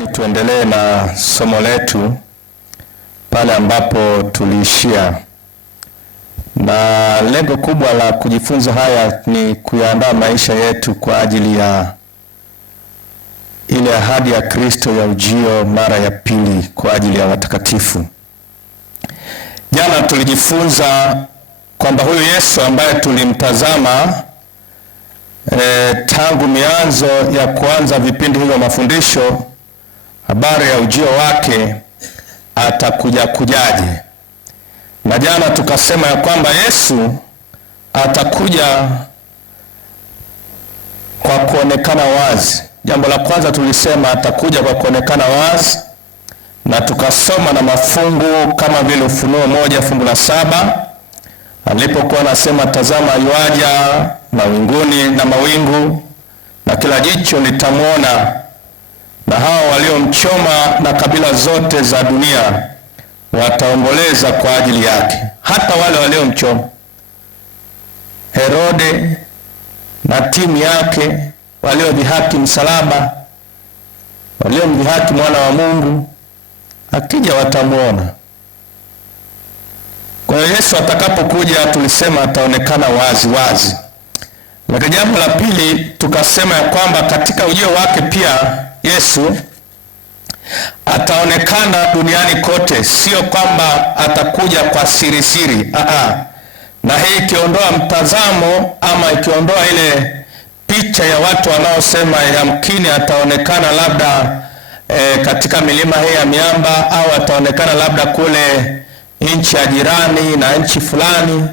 Natamani tuendelee na somo letu pale ambapo tuliishia, na lengo kubwa la kujifunza haya ni kuyaandaa maisha yetu kwa ajili ya ile ahadi ya Kristo ya ujio mara ya pili kwa ajili ya watakatifu. Jana tulijifunza kwamba huyu Yesu ambaye tulimtazama tangu mianzo ya kuanza vipindi hivyo mafundisho, habari ya ujio wake, atakuja kujaje. Na jana tukasema ya kwamba Yesu atakuja kwa kuonekana wazi. Jambo la kwanza tulisema atakuja kwa kuonekana wazi, na tukasoma na mafungu kama vile Ufunuo 1:7 alipokuwa anasema, tazama yuaja mawinguni na mawingu, na kila jicho litamwona, na hao waliomchoma na kabila zote za dunia wataomboleza kwa ajili yake. Hata wale waliomchoma, Herode na timu yake, waliodhihaki msalaba, waliomdhihaki mwana wa Mungu, akija watamwona. Kwa hiyo Yesu atakapokuja tulisema ataonekana wazi wazi. Lakini jambo la pili tukasema ya kwamba katika ujio wake pia Yesu ataonekana duniani kote, sio kwamba atakuja kwa siri siri. Na hii ikiondoa mtazamo ama ikiondoa ile picha ya watu wanaosema yamkini ataonekana labda katika milima hii ya miamba, au ataonekana labda kule nchi ya jirani na nchi fulani,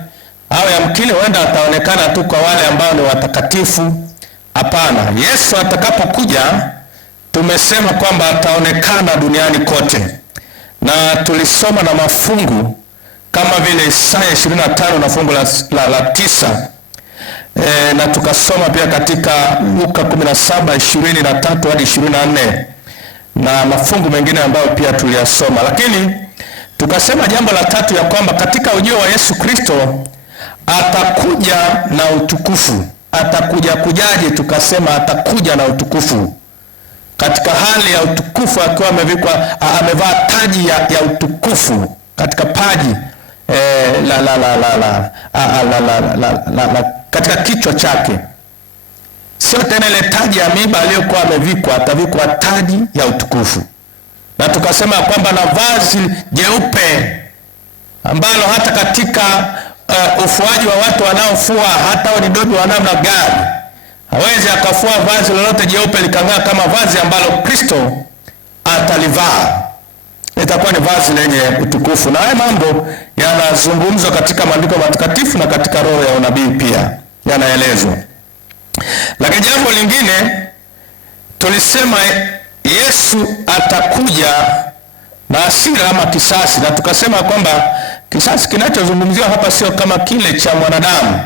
au yamkini huenda ataonekana tu kwa wale ambao ni watakatifu. Hapana, Yesu atakapokuja tumesema kwamba ataonekana duniani kote, na tulisoma na mafungu kama vile Isaya 25 na fungu la 9, na tukasoma pia katika Luka 17:23 hadi 24 na mafungu mengine ambayo pia tuliyasoma. Lakini tukasema jambo la tatu ya kwamba katika ujio wa Yesu Kristo atakuja na utukufu. Atakuja kujaje? Tukasema atakuja na utukufu, katika hali ya utukufu, akiwa amevaa taji ya utukufu katika paji katika kichwa chake. Sio tena ile taji ya miiba aliyokuwa amevikwa, atavikwa taji ya utukufu. Na tukasema kwamba na vazi jeupe ambalo hata katika ufuaji wa watu wanaofua, hata ni dobi wa namna gani, hawezi akafua vazi lolote jeupe likang'aa kama vazi ambalo Kristo atalivaa. Itakuwa ni vazi lenye utukufu. Na haya mambo yanazungumzwa katika maandiko matakatifu na katika roho ya unabii pia yanaelezwa. Lakini jambo lingine tulisema Yesu atakuja na hasira ama kisasi, na tukasema kwamba kisasi kinachozungumziwa hapa sio kama kile cha mwanadamu.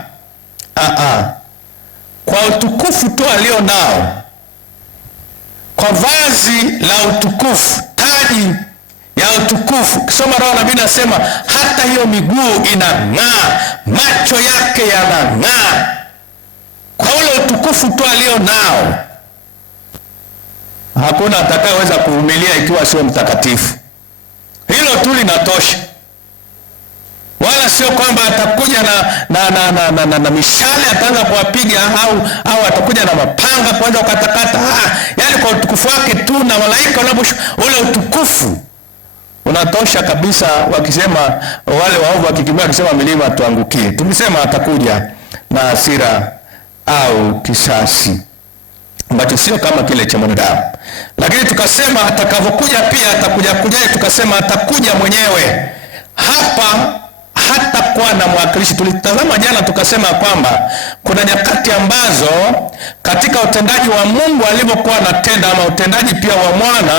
Kwa utukufu tu alio nao, kwa vazi la utukufu, taji ya utukufu. Kisoma roho nabii nasema hata hiyo miguu inang'aa, macho yake yanang'aa kwa ule utukufu tu alio nao. Hakuna atakayeweza kuvumilia ikiwa sio mtakatifu. Hilo tu linatosha. Wala sio kwamba atakuja na mishale ataanza kuwapiga, au atakuja na mapanga kuanza kukatakata. Yaani kwa utukufu wake tu na malaika ule utukufu unatosha kabisa. Wakisema wale waovu wakikimbia wakisema milima tuangukie, tulisema atakuja na hasira au kisasi ambacho sio kama kile cha mwanadamu. Lakini tukasema atakavyokuja pia atakuja tukasema atakuja mwenyewe. Hapa hata kwa na mwakilishi. Tulitazama jana tukasema kwamba kuna nyakati ambazo katika utendaji wa Mungu alivyokuwa anatenda, ama utendaji pia wa mwana,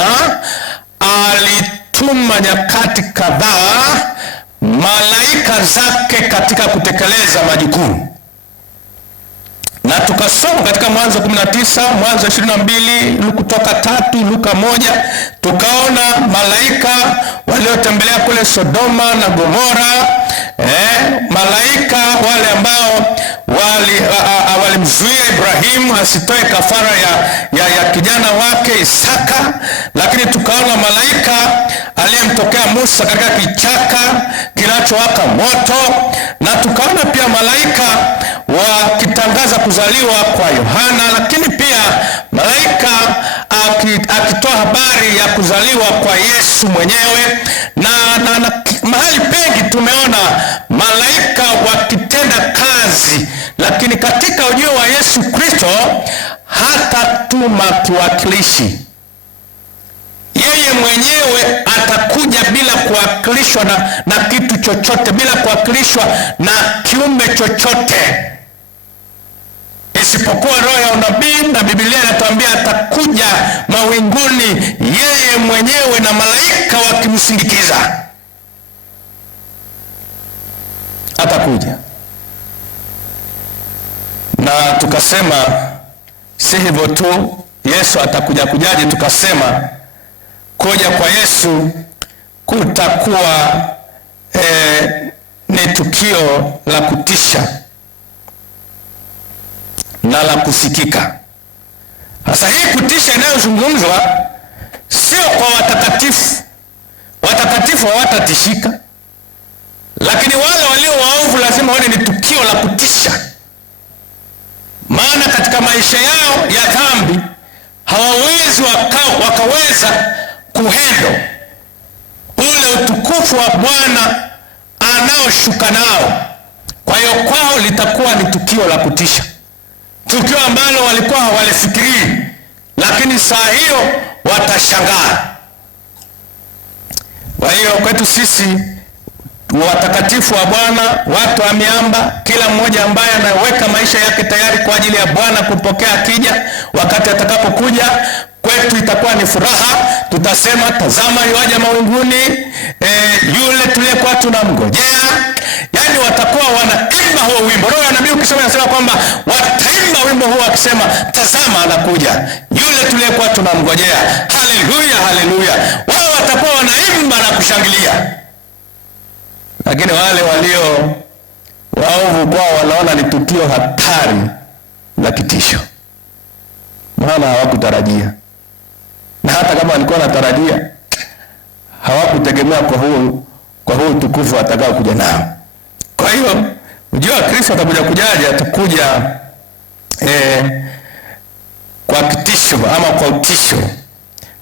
alituma nyakati kadhaa malaika zake katika kutekeleza majukumu. Na tukasoma katika Mwanzo 19, Mwanzo 22, Kutoka 3, Luka 1, tukaona malaika waliotembelea kule Sodoma na Gomora, malaika wale ambao walimzuia Ibrahimu Ibrahimu asitoe kafara ya kijana wake Isaka, lakini tukaona malaika aliyemtokea Musa katika kichaka kinachowaka moto, na tukaona pia malaika wakitangaza kuzaliwa kwa Yohana, lakini pia malaika akitoa habari ya kuzaliwa kwa Yesu mwenyewe, na mahali pengi tumeona malaika wakitenda kazi. Lakini katika ujio wa Yesu Kristo hatatuma kiwakilishi. Yeye mwenyewe atakuja bila kuwakilishwa na kitu chochote, bila kuwakilishwa na kiumbe chochote, isipokuwa roho ya unabii, na Biblia inatuambia atakuja mawinguni yeye mwenyewe na malaika wakimsindikiza. Atakuja. Na tukasema si hivyo tu, Yesu atakuja kujaje? Tukasema kuja kwa Yesu kutakuwa ni tukio la kutisha na la kusikika. Sasa hii kutisha inayozungumzwa sio kwa watakatifu. Watakatifu hawatatishika, lakini wale walio waovu lazima waone ni tukio la kutisha. Maana katika maisha yao ya dhambi hawawezi wakaweza kuhendo ule utukufu wa Bwana anaoshuka nao. Kwa hiyo kwao litakuwa ni tukio la kutisha, tukio ambalo walikuwa hawalifikirii, lakini saa hiyo watashangaa. Kwa hiyo kwetu sisi watakatifu wa Bwana, watu wa miamba, kila mmoja ambaye anaweka maisha yake tayari kwa ajili ya Bwana kupokea akija, wakati atakapokuja kwetu itakuwa ni furaha. Tutasema tazama yuaja mawinguni, yule tuliyekuwa tunamngojea. Yaani watakuwa wanaimba huo wimbo. Roho ya nabii ukisoma inasema kwamba wataimba wimbo huo akisema tazama anakuja yule tuliyekuwa tunamngojea. Haleluya, haleluya. Wao watakuwa wanaimba na kushangilia. Lakini wale walio waovu kwao wanaona ni tukio hatari la kitisho, maana hawakutarajia, na hata kama walikuwa wanatarajia hawakutegemea kwa huu tukufu atakao kuja nao. Kwa hiyo ujio wa Kristo atakuja kujaje? Atakuja kwa kitisho ama kwa utisho,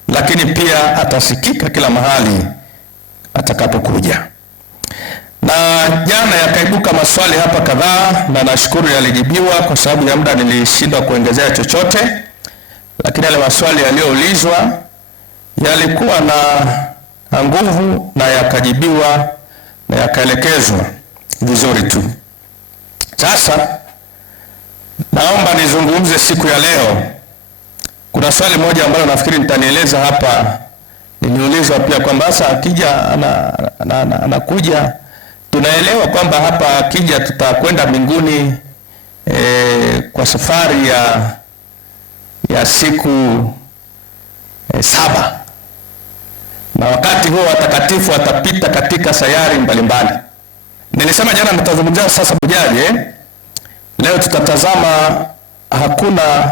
lakini pia atasikika kila mahali atakapokuja. Na jana yakaibuka maswali hapa kadhaa, na nashukuru yalijibiwa. Kwa sababu ya muda nilishindwa kuongezea chochote, lakini yale maswali yaliyoulizwa yalikuwa na nguvu na yakajibiwa na yakaelekezwa vizuri tu. Sasa naomba nizungumze siku ya leo. Kuna swali moja ambalo nafikiri nitanieleza hapa. Niliulizwa pia kwamba sasa akija anakuja, tunaelewa kwamba hapa akija tutakwenda mbinguni kwa safari ya siku 7, na wakati huo watakatifu watapita katika sayari mbalimbali. Nilisema jana nitazungumzia sasa bujaje. Leo tutatazama hakuna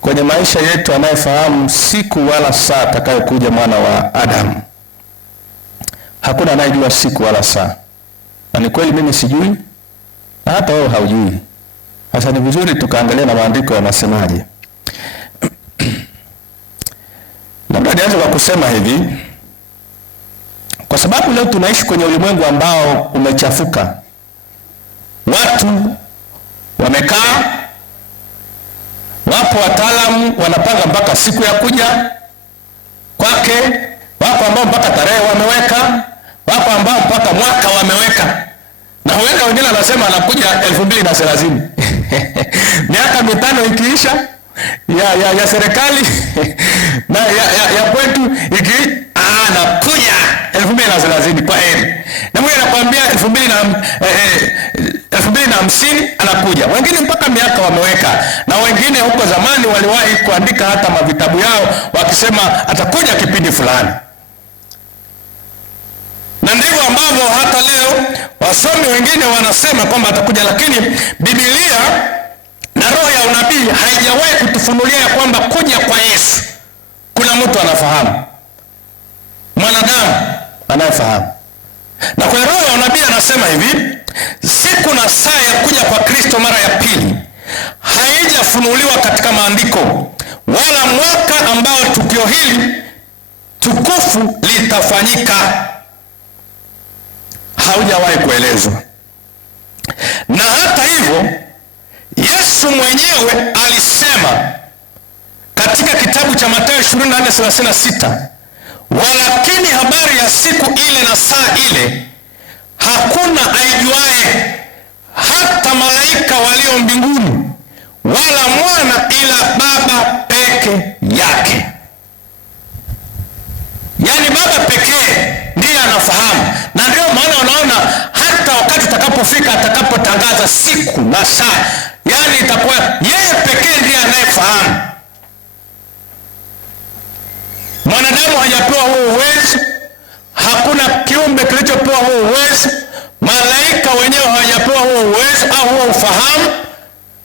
kwenye maisha yetu anayefahamu siku wala saa atakayokuja mwana wa Adamu. Hakuna anayejua siku wala saa. Na ni kweli mimi sijui, na hata wewe haujui. Sasa ni vizuri tukaangalia na maandiko yanasemaje. Labda nianze kwa kusema hivi, kwa sababu leo tunaishi kwenye ulimwengu ambao umechafuka. Watu wamekaa, wapo wataalamu wanapanga mpaka siku ya kuja kwake, wapo ambao mpaka tarehe wameweka, wapo ambao mpaka mwaka wameweka, na huenda wengine anasema anakuja 2030 miaka 5 ikiisha ya serikali na ya kwetu anakuja 2030 kwa heri. Na mwingine anakuambia 2050 anakuja. Wengine mpaka miaka wameweka, na wengine huko zamani waliwahi kuandika hata mavitabu yao wakisema atakuja kipindi fulani. Na ndivyo ambavyo hata leo wasomi wengine wanasema kwamba atakuja, lakini Biblia na roho ya unabii hajawahi kutufunulia ya kwamba kuja kwa Yesu kuna mtu anafahamu, mwanadamu anayefahamu. Na kwa roho ya unabii anasema hivi, siku na saa ya kuja kwa Kristo mara ya pili haijafunuliwa katika maandiko, wala mwaka ambao tukio hili tukufu litafanyika haujawahi kuelezwa. Na hata hivyo Yesu mwenyewe alisema katika kitabu cha Mathayo 24:36, walakini habari ya siku ile na saa ile hakuna aijuaye, hata malaika walio mbinguni, wala mwana, ila Baba peke yake. Yaani Baba pekee ndiye anafahamu. Na ndio maana unaona hata wakati utakapofika, atakapotangaza siku na saa, yaani itakuwa yeye pekee ndiye anayefahamu. Mwanadamu hajapewa huo uwezo, hakuna kiumbe kilichopewa huo uwezo, malaika wenyewe hawajapewa huo uwezo au huo ufahamu.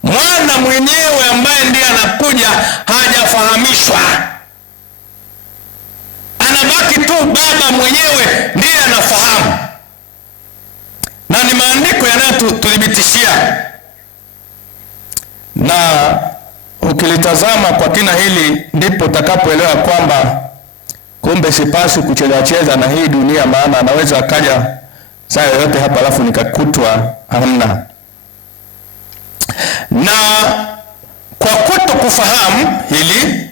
Mwana mwenyewe ambaye ndiye anakuja hajafahamishwa, anabaki tu Baba mwenyewe ndiye anafahamu. Na ni maandiko yanayotuthibitishia. Na ukilitazama kwa kina hili, ndipo utakapoelewa kwamba kumbe sipaswi kucheza na hii dunia, maana anaweza akaja saa yoyote hapa alafu nikakutwa hamna. Na kwa kuto kufahamu hili,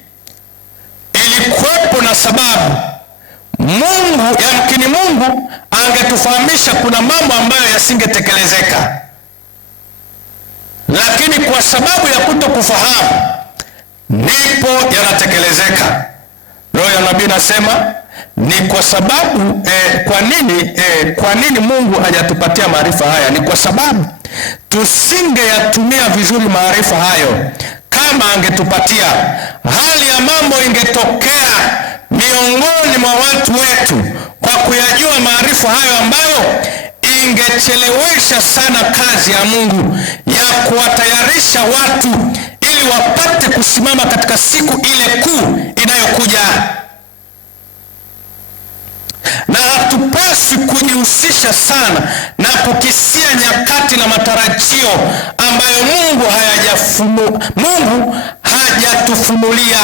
ilikuwepo na sababu. Yamkini Mungu angetufahamisha kuna mambo ambayo yasingetekelezeka, lakini kwa sababu ya kuto kufahamu ndipo yanatekelezeka. Roho ya nabii nasema ni kwa sababu kwa nini Mungu hajatupatia maarifa haya? Ni kwa sababu tusingeyatumia vizuri maarifa hayo. Kama angetupatia, hali ya mambo ingetokea miongoni mwa watu wetu kwa kuyajua maarifa hayo, ambayo ingechelewesha sana kazi ya Mungu ya kuwatayarisha watu ili wapate kusimama katika siku ile kuu inayokuja. Na hatupaswi kujihusisha sana na kukisia nyakati na matarajio ambayo Mungu hajatufunulia.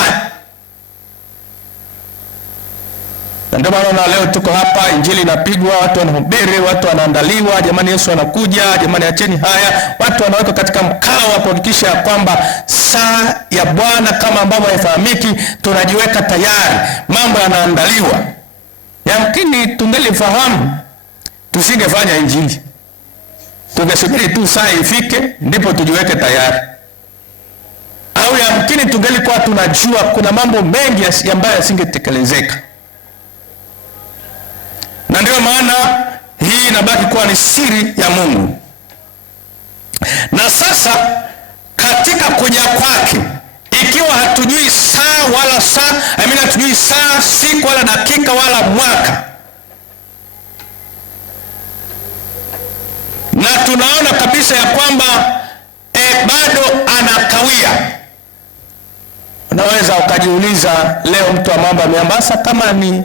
Ndio maana leo tuko hapa, injili inapigwa, watu wanahubiri, watu wanaandaliwa, jamani Yesu anakuja, jamani acheni haya. Watu wanaweka katika mkao wa kuhakikisha kwamba saa ya Bwana kama ambavyo haifahamiki, tunajiweka tayari, mambo yanaandaliwa. Yamkini tungelifahamu tusingefanya injili, tungesubiri tu saa ifike ndipo tujiweke tayari. Au yamkini tungelikuwa tunajua kuna mambo mengi ambayo yasingetekelezeka. Na ndio maana hii inabaki kuwa ni siri ya Mungu. Na sasa katika kuja kwake, ikiwa hatujui saa wala hatujui saa, siku wala dakika wala mwaka, na tunaona kabisa ya kwamba bado anakawia, unaweza ukajiuliza leo, mtu wa mambo ameambasa, kama ni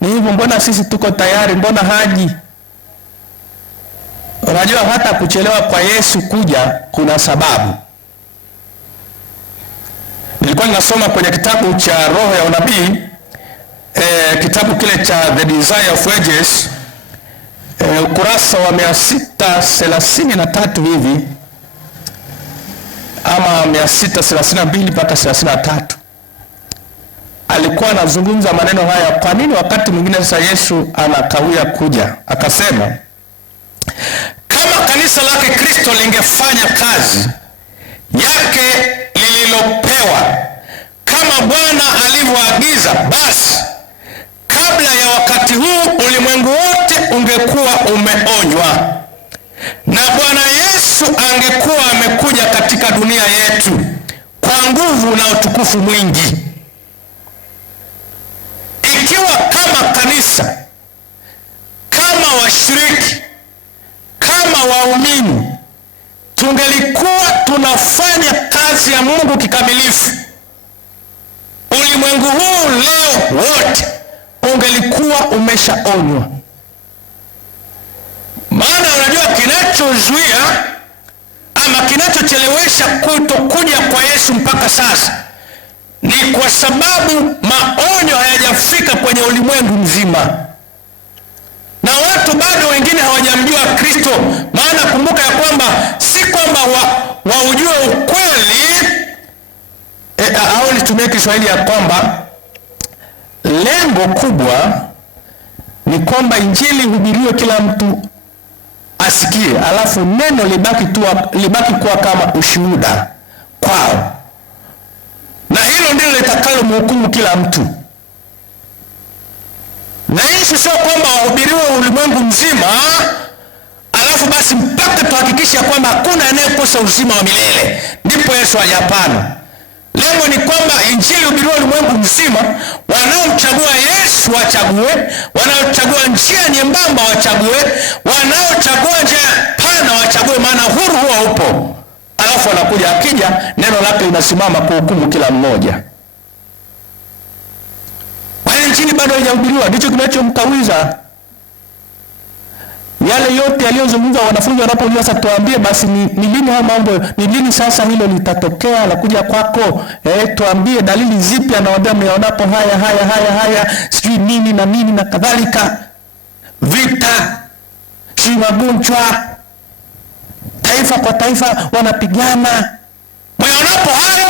hivyo, mbona sisi tuko tayari, mbona haji? Unajua hata kuchelewa kwa Yesu kuja kuna sababu. Nilikuwa ninasoma kwenye kitabu cha Roho ya Unabii, kitabu kile cha The Desire of Ages, ukurasa wa 633 hivi ama 632 mpaka 33. Alikuwa anazungumza maneno haya, kwa nini wakati mwingine sasa Yesu anakawia kuja. Akasema kama kanisa lake Kristo lingefanya kazi yake lililopewa kama Bwana alivyoagiza, basi kabla ya wakati huu ulimwengu wote ungekuwa umeonywa, na Bwana Yesu angekuwa amekuja katika dunia yetu kwa nguvu na utukufu mwingi. Ikiwa kama kanisa, kama washiriki, kama waumini tungelikuwa tunafanya kazi kazi ya Mungu kikamilifu, ulimwengu huu leo wote ungelikuwa umeshaonywa. Maana unajua kinachozuia ama kinachochelewesha kutokuja kwa Yesu mpaka sasa ni kwa sababu maonyo hayajafika kwenye ulimwengu mzima, na watu bado wengine hawajamjua Kristo. Maana kumbuka ya kwamba si kwamba waujue ukweli, au nitumie Kiswahili ya kwamba lengo kubwa ni kwamba injili hubiriwe kila mtu asikie, alafu neno libaki kuwa kama ushuhuda kwao, na hilo ndilo litakalo mhukumu kila mtu. Na hii sio kwamba wahubiriwe ulimwengu mzima alafu basi mpaka tuhakikisha kwamba hakuna anayekosa uzima wa milele ndipo Yesu aje. Hapana. Lengo ni kwamba injili hubiriwe ulimwengu mzima, wanaomchagua Yesu wachague, wanaochagua njia nyembamba wachague, wanaochagua njia pana wachague, maana huru huwa upo. Alafu anakuja, akija neno lake linasimama kuhukumu kila mmoja. Wale injili bado haijahubiriwa, ndicho kinachomkawiza. Yale yote yaliyozungumzwa wanafunzi wanapouliza sasa tuambie basi ni lini haya mambo, ni lini sasa hilo litatokea la kuja kwako, tuambie dalili zipi. Anawaambia mnaonapo haya sijui nini na nini na kadhalika, vita, sijui magonjwa, taifa kwa taifa wanapigana. Mnaonapo hayo,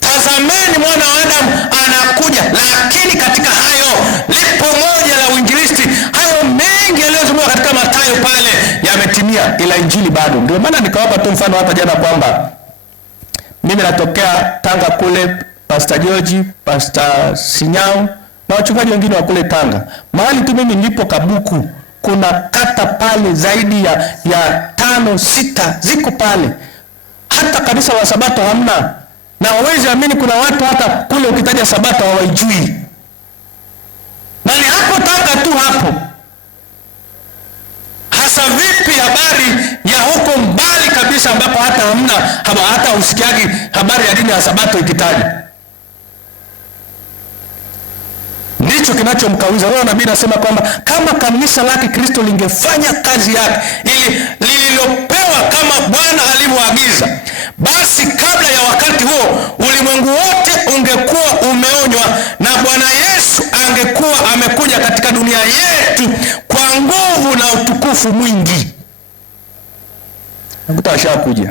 tazameni mwana wa Adamu anakuja. Lakini katika hayo lipo moja la uinjilisti. Hayo mengi yaliyozungumzwa katika Mathayo pale yametimia, ila injili bado. Ndio maana nikawapa tu mfano hapa jana kwamba mimi natokea Tanga kule, Pastor George, Pastor Sinyao na wachungaji wengine wa kule Tanga. Mahali tu mimi nilipo Kabuku, kuna kata pale zaidi ya 5-6 ziko pale. Hata kanisa wa Sabato hamna. Na wawezi amini kuna watu hata kule ukitaja Sabato hawaijui. Na ni hapo Tanga tu hapo. Hasa vipi habari ya huko mbali kabisa ambapo hata hamna, hata usikiagi habari ya dini ya Sabato ikitajwa. Ndicho kinachomkawiza. Roho nabii anasema kwamba kama kanisa lake Kristo lingefanya kazi yake ili lililopewa kama Bwana alivyoagiza, basi kabla ya wakati huo ulimwengu wote ungekuwa umeonywa na Bwana Yesu angekuwa amekuja katika dunia yetu kwa nguvu na utukufu mwingi. Ashakuja.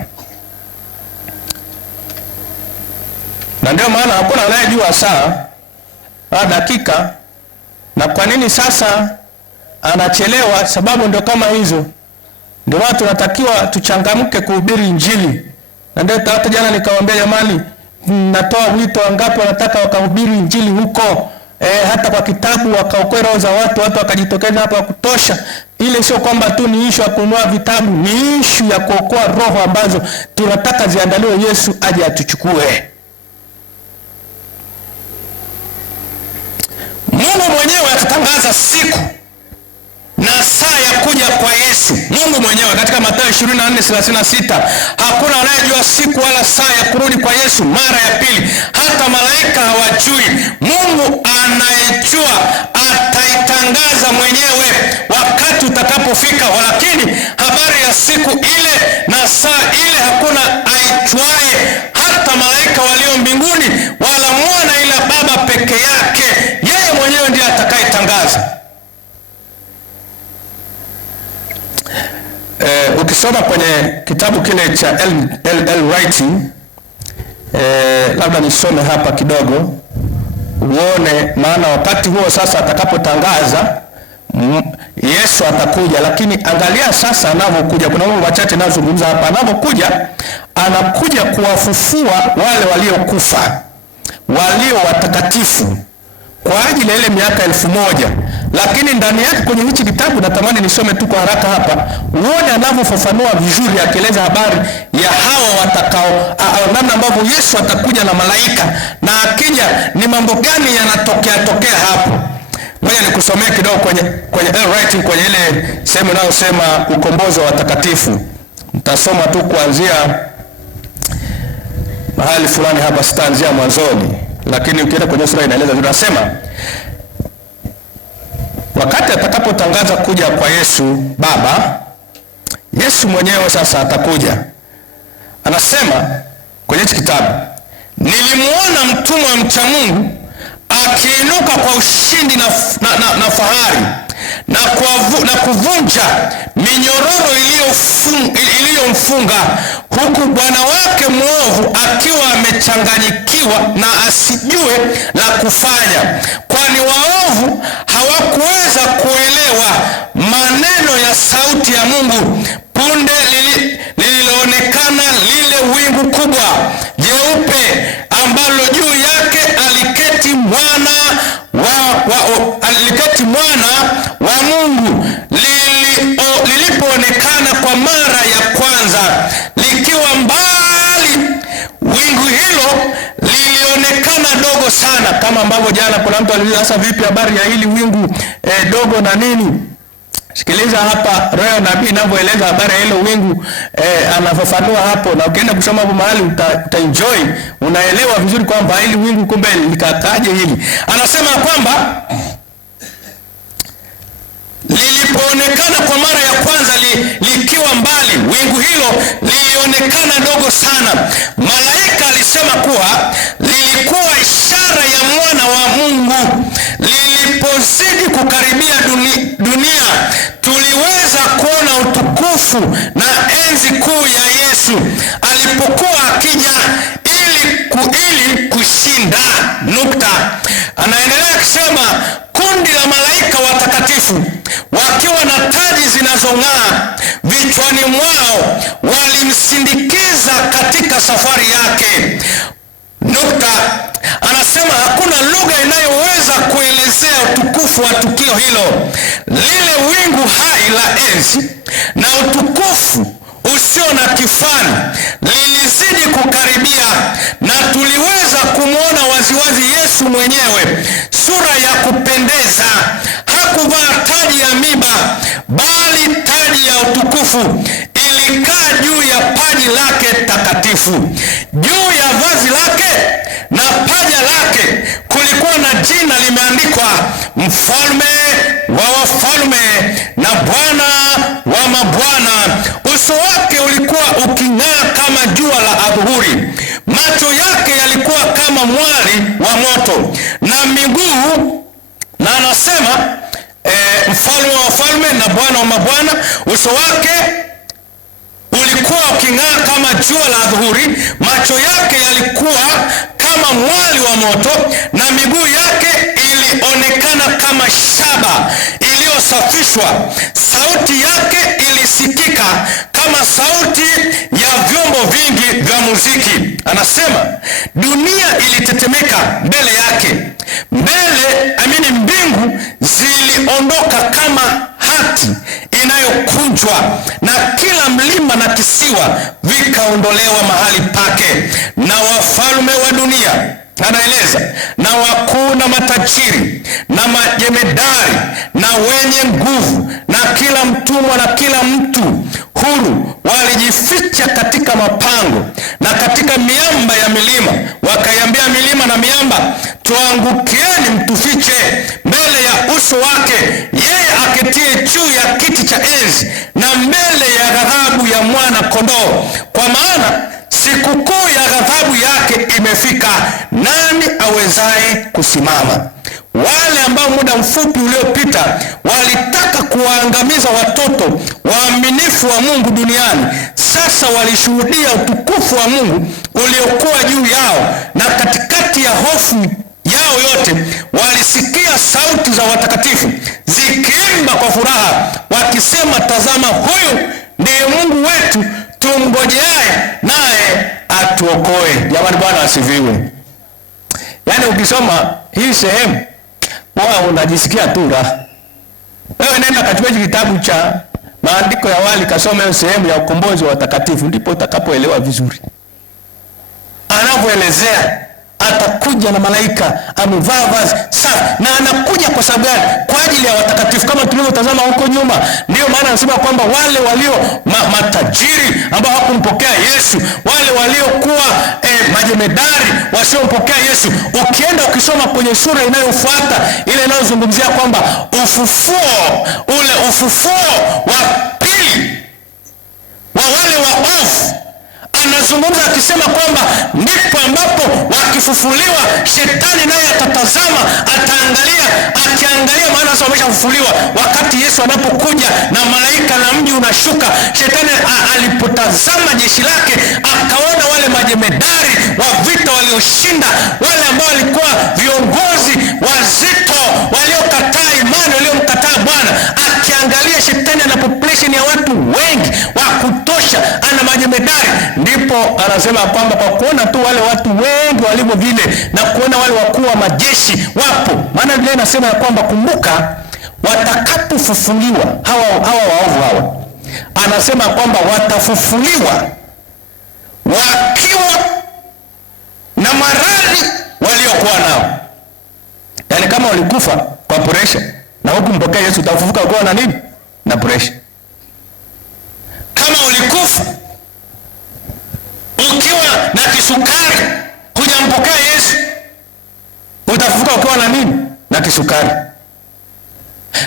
Na ndio maana hakuna anayejua saa dakika na kwa nini sasa anachelewa. Sababu ndio kama hizo. Ndio watu tunatakiwa tuchangamke kuhubiri injili. Na ndio hata jana nikawaambia jamani, natoa wito wangapi wanataka wakahubiri injili huko, hata kwa kitabu wakaokoe roho za watu wakajitokeza hapa kutosha. Ile sio kwamba tu ni issue ya kununua vitabu, ni issue ya kuokoa roho ambazo tunataka ziandaliwe Yesu aje atuchukue. Mungu mwenyewe atatangaza siku na saa ya kuja kwa Yesu. Mungu mwenyewe katika Mathayo 24:36, hakuna anayejua siku wala saa ya kurudi kwa Yesu mara ya pili, hata malaika hawajui. Mungu anayejua ataitangaza mwenyewe wakati utakapofika. Lakini habari ya siku ile na saa ile hakuna aijuaye, hata malaika walio mbinguni wala mwana, ila Baba peke yake. Yeye mwenyewe ndiye atakayetangaza. Ukisoma kwenye kitabu kile cha L. White, labda nisome hapa kidogo uone, maana wakati huo sasa atakapotangaza Yesu atakuja. Lakini angalia sasa anavyokuja. Kuna mambo machache nazungumza hapa. Anavyokuja, anakuja kuwafufua wale waliokufa, walio watakatifu kwa ajili ya ile miaka 1000. Lakini ndani yake kwenye hichi kitabu natamani nisome tu kwa haraka hapa uone anavyofafanua vizuri, akieleza habari ya hawa watakao, namna ambavyo Yesu atakuja na malaika, na akija ni mambo gani yanatokea hapo. Ngoja nikusomee kidogo kwenye L. Writing, kwenye ile sehemu inayosema ukombozi wa watakatifu. Nitasoma tu kuanzia mahali fulani hapa, sitaanzia mwanzoni, lakini ukienda kwenye sura inaeleza vile. Nasema wakati atakapotangaza kuja kwa Yesu Baba, Yesu mwenyewe sasa atakuja. Anasema kwenye kitabu, nilimuona mtumwa mcha Mungu akiinuka kwa ushindi na fahari na kuvunja minyororo iliyomfunga, huku bwana wake mwovu akiwa amechanganyikiwa na asijue la kufanya, kwani waovu hawakuweza kuelewa maneno ya sauti ya Mungu. Punde lililoonekana lile wingu kubwa jeupe ambalo juu yake aliketi mwana wa Mungu. Lilipoonekana kwa mara ya kwanza likiwa mbali, wingu hilo lilionekana dogo sana. Kama ambavyo jana kuna mtu aliuliza, sasa vipi habari ya hili wingu dogo na nini? Sikiliza hapa Roho nabii anavyoeleza habari ya hilo wingu, anafafanua hapo, na ukienda kusoma hapo mahali utaenjoy, unaelewa vizuri kwamba hili wingu kumbe likakaje hili. Anasema kwamba lilipoonekana kwa mara ya kwanza likiwa mbali, wingu hilo lilionekana dogo sana. Malaika alisema kuwa lilikuwa ishara ya mwana wa Mungu. Lilipozidi kukaribia dunia, tuliweza kuona utukufu na enzi kuu ya Yesu alipokuwa akija ili kushinda. Anaendelea kusema, kundi la malaika watakatifu wakiwa na taji zinazong'aa vichwani mwao walimsindikiza katika safari yake. Anasema hakuna lugha inayoweza kuelezea utukufu wa tukio hilo. Lile wingu hai la enzi na utukufu usio na kifani lilizidi kukaribia, na tuliweza kumwona waziwazi Yesu mwenyewe, sura ya kupendeza. Hakuvaa taji ya miba, bali taji ya utukufu ilikaa juu ya paji lake takatifu. Juu ya vazi lake na paja lake kulikuwa na jina limeandikwa, Mfalme wa wafalme na Bwana wa mabwana. Uso wake ulikuwa uking'aa kama jua la adhuhuri, macho yake yalikuwa kama mwali wa moto, na miguu, na anasema mfalme wa wafalme na Bwana wa mabwana, uso wake ulikuwa uking'aa kama jua la adhuhuri, macho yake yalikuwa kama mwali wa moto, na miguu yake ilionekana kama shaba iliyosafishwa. Sauti yake ilisikika kama sauti ya vyombo vingi vya muziki. Anasema dunia ilitetemeka mbele yake, mbingu ziliondoka kama hati inayokunjwa, na kila mlima na kisiwa vikaondolewa mahali pake, na wafalme wa dunia, anaeleza, na wakuu na matajiri na majemedari na wenye nguvu na kila mtumwa na kila mtu huru walijificha katika mapango na katika miamba ya milima, wakaiambia milima na miamba, tuangukieni mtufiche mbele ya uso wake yeye aketie juu ya kiti cha enzi na mbele ya ghadhabu ya mwana kondoo, kwa maana sikukuu ya ghadhabu yake imefika, nani awezaye kusimama? Wale ambao muda mfupi uliopita walitaka kuwaangamiza watoto waaminifu wa Mungu duniani, sasa walishuhudia utukufu wa Mungu uliokuwa juu yao, na katikati ya hofu yao yote walisikia sauti za watakatifu zikiimba kwa furaha wakisema, tazama, huyu ndiye Mungu wetu tumngojeaye, naye atuokoe. Jamani, Bwana asifiwe. Yaani ukisoma hii sehemu wewe unajisikia tu raha. Wewe nenda katika kitabu cha maandiko ya awali, kasome hiyo sehemu ya ukombozi wa watakatifu, ndipo utakapoelewa vizuri. Anavyoelezea atakuja na malaika amevaa vazi safi, na anakuja kwa sababu gani? Kwa ajili ya watakatifu, kama tulivyotazama huko nyuma. Ndio maana anasema kwamba wale walio matajiri ambao hawakumpokea Yesu, wale waliokuwa majemedari wasiompokea Yesu. Ukienda ukisoma kwenye sura inayofuata, ile inayozungumzia kwamba ufufuo wa pili wa wale waovu, anazungumza akisema kwamba ndipo ambapo wakifufuliwa, shetani naye atatazama, ataangalia, akiangalia, maana sasa wameshafufuliwa. Wakati Yesu anapokuja na malaika na mji unashuka, shetani alipotazama jeshi lake, akaona wale majemedari wa vita walioshinda, wale ambao walikuwa viongozi wazito, waliokataa imani, waliomkataa Bwana. Akiangalia, shetani ana population ya watu wengi wa kutosha, ana majemedari. Ndipo anasema kwamba kwa kuona tu wale watu wengi walivyo vile, na kuona wale wakuu wa majeshi wapo, maana Biblia inasema ya kwamba, kumbuka, watakapofufuliwa hawa waovu hawa, anasema kwamba watafufuliwa wakiwa na maradhi waliokuwa nao. Yaani kama walikufa kwa pressure na hukumpokea Yesu, utafufuka ukiwa na nini? Na pressure. Kama ulikufa ukiwa na kisukari, hujampokea Yesu, utafufuka ukiwa na nini? Na kisukari.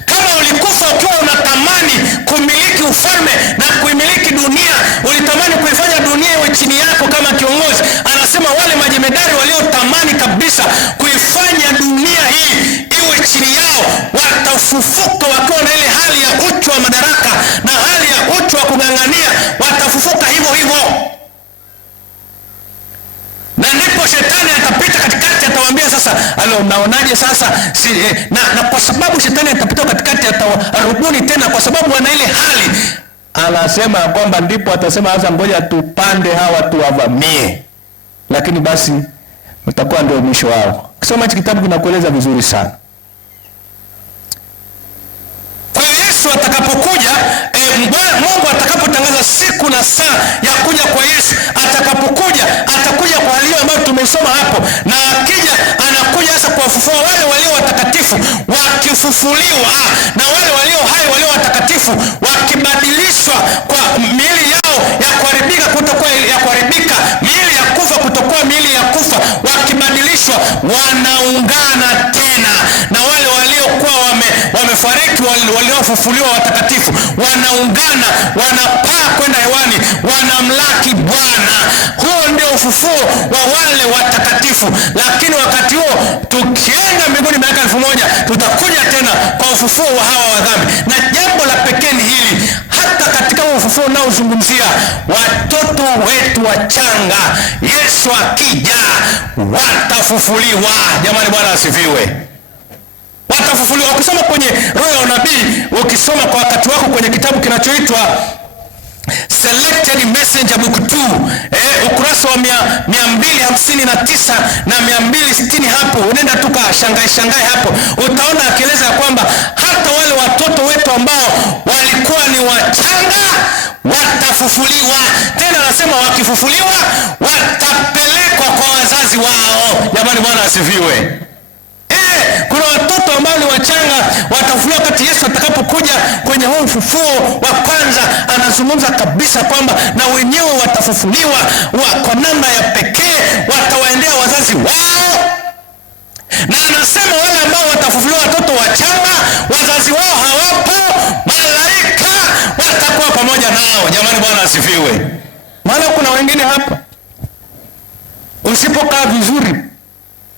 Kama ulikufa ukiwa unatamani kumiliki ufalme na kuimiliki dunia, ulitamani kuifanya dunia iwe chini yako kama kiongozi, anasema wale majemedari waliotamani kabisa kuifanya dunia hii iwe chini yao, watafufuka wakiwa na ile hali ya uchu wa madaraka na hali ya uchu wa kung'ang'ania, watafufuka hivyo hivyo. Na ndipo shetani atapita katikati, atawaambia sasa, unaonaje sasa? Na kwa sababu shetani atapita katikati, atarubuni tena, kwa sababu wana ile hali. Anasema kwamba ndipo atasema sasa, ngoja tupande hawa tuwavamie, lakini basi utakuwa ndio mwisho wao. Kisoma hiki kitabu kinakueleza vizuri sana. Kwa Yesu atakapokuja, Mungu atakapotangaza siku na saa ya kuja kwa Yesu, atakapokuja, atakuja kwa hali ambayo tumesoma hapo, na akija anakuja sasa kuwafufua wale walio watakatifu, wakifufuliwa, na wale walio hai, walio watakatifu wakibadilishwa kwa miili yao ya kuharibika kutokuwa ya kuharibika, miili ya kufa kutokuwa miili ya kufa, wakibadilishwa, wanaungana tena na wale waliokuwa wamefariki, waliofufuliwa watakatifu, wanaungana, wanapaa kwenda hewani, wanamlaki Bwana. Huo ndio ufufuo wa wale watakatifu. Lakini wakati huo tukienda mbinguni miaka 1000, tutakuja tena kwa ufufuo wa hawa wa dhambi. Na jambo la pekee ni hili, hata katika ufufuo unaozungumzia watoto wetu wachanga, Yesu akija watafufuliwa. Jamani, Bwana asifiwe. Watafufuliwa. Ukisoma kwenye roho ya unabii, ukisoma kwa wakati wako kwenye kitabu kinachoitwa Selected Messenger Book 2, ukurasa wa 259 na 260, hapo unaenda tu shangai hapo, utaona akieleza ya kwamba hata wale watoto wetu ambao walikuwa ni wachanga watafufuliwa tena. Anasema wakifufuliwa watapelekwa kwa wazazi wao. Jamani, Bwana asifiwe. Kuna watoto ambao ni wachanga watafufuliwa wakati Yesu atakapokuja kwenye huu ufufuo wa kwanza. Anazungumza kabisa kwamba na wenyewe watafufuliwa kwa namna ya pekee, watawaendea wazazi wao. Na anasema wale ambao watafufuliwa, watoto wachanga, wazazi wao hawapo, malaika watakuwa pamoja nao. Jamani, Bwana asifiwe. Maana kuna wengine hapa, usipokaa vizuri,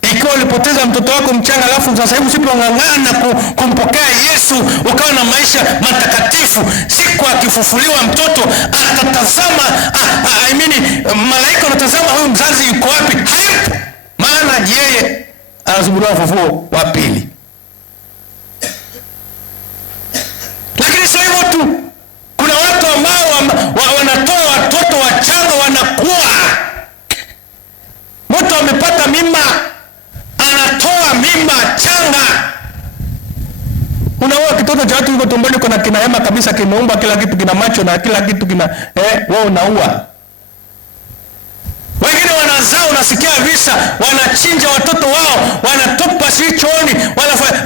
ikiwa ulipoteza mtoto wako mchanga, alafu sasa hivi usipong'ang'ana kumpokea Yesu ukawa na maisha matakatifu, siku akifufuliwa mtoto atatazama, malaika wanatazama, huyu mzazi yuko wapi? Hayupo, maana yeye anasubiriwa ufufuo wa pili. Lakini sio hivyo tu, kuna watu ambao wanatoa watoto wachanga, wanakuwa mtu amepata mimba, anatoa mimba changa. Unaoa kitoto cha watu yuko tumboni, kuna kinahema kabisa, kimeumba kila kitu, kina macho na kila kitu, kina wewe unaua. Wengine wanazaa, unasikia visa, wanachinja watoto wao, wanatupa chooni,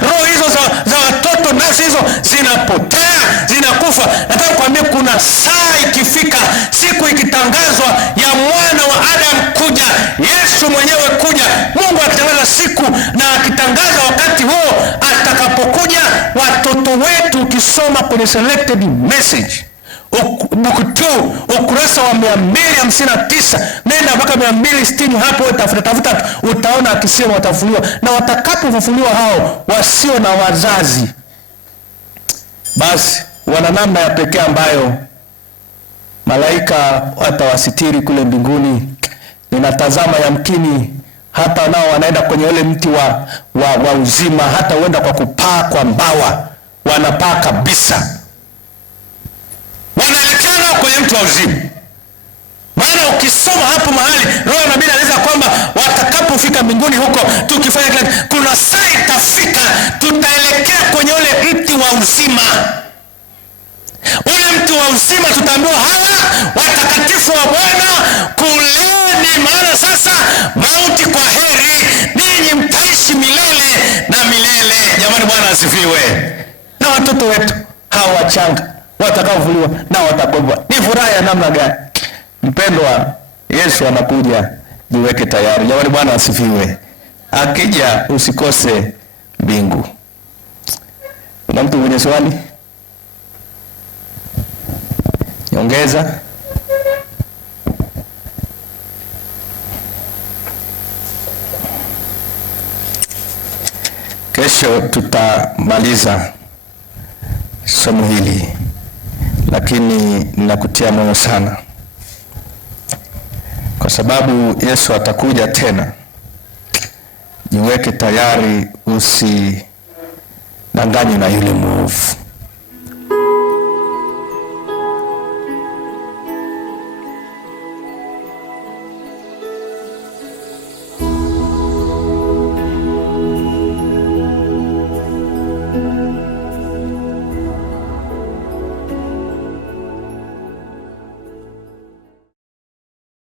roho hizo za watoto, nafsi hizo zinapotea, zinakufa. Nataka kuambia kuna saa ikifika, siku ikitangazwa ya mwana wa Adam kuja kuja, Yesu mwenyewe kuja, Mungu akitangaza siku na akitangaza wakati huo atakapokuja. Watoto wetu, ukisoma kwenye selected message Book 2 ukurasa wa 259 nenda mpaka 260, hapo tafuta utaona akisema watafufuliwa. Na watakapofufuliwa hao wasio na wazazi, basi wana namna ya pekee ambayo malaika watawasitiri kule mbinguni. Ninatazama yamkini hata nao wanaenda kwenye ule mti wa uzima, hata huenda kwa kupaa kwa mbawa, wanapaa kabisa, wanaelekea kwenye mti wa uzima. Maana ukisoma hapo mahali Roho ya nabii anaeleza kwamba watakapofika mbinguni huko, tukifanya kuna saa itafika tutaelekea kwenye ule mti wa uzima. Ule mti wa uzima tutaambiwa, hawa watakatifu wa Bwana kuleni, maana sasa mauti kwa heri, ninyi mtaishi milele na milele. Jamani, Bwana asifiwe. Na watoto wetu hawa wachanga watakaovuliwa na watakobwa, ni furaha ya namna gani? Mpendwa, Yesu anakuja, jiweke tayari. Jamani, Bwana asifiwe. Akija usikose mbingu. Kuna mtu mwenye swali? Nyongeza. Kesho tutamaliza somo hili, lakini ninakutia moyo sana, kwa sababu Yesu atakuja tena. Jiweke tayari, usidanganywe na yule mwovu.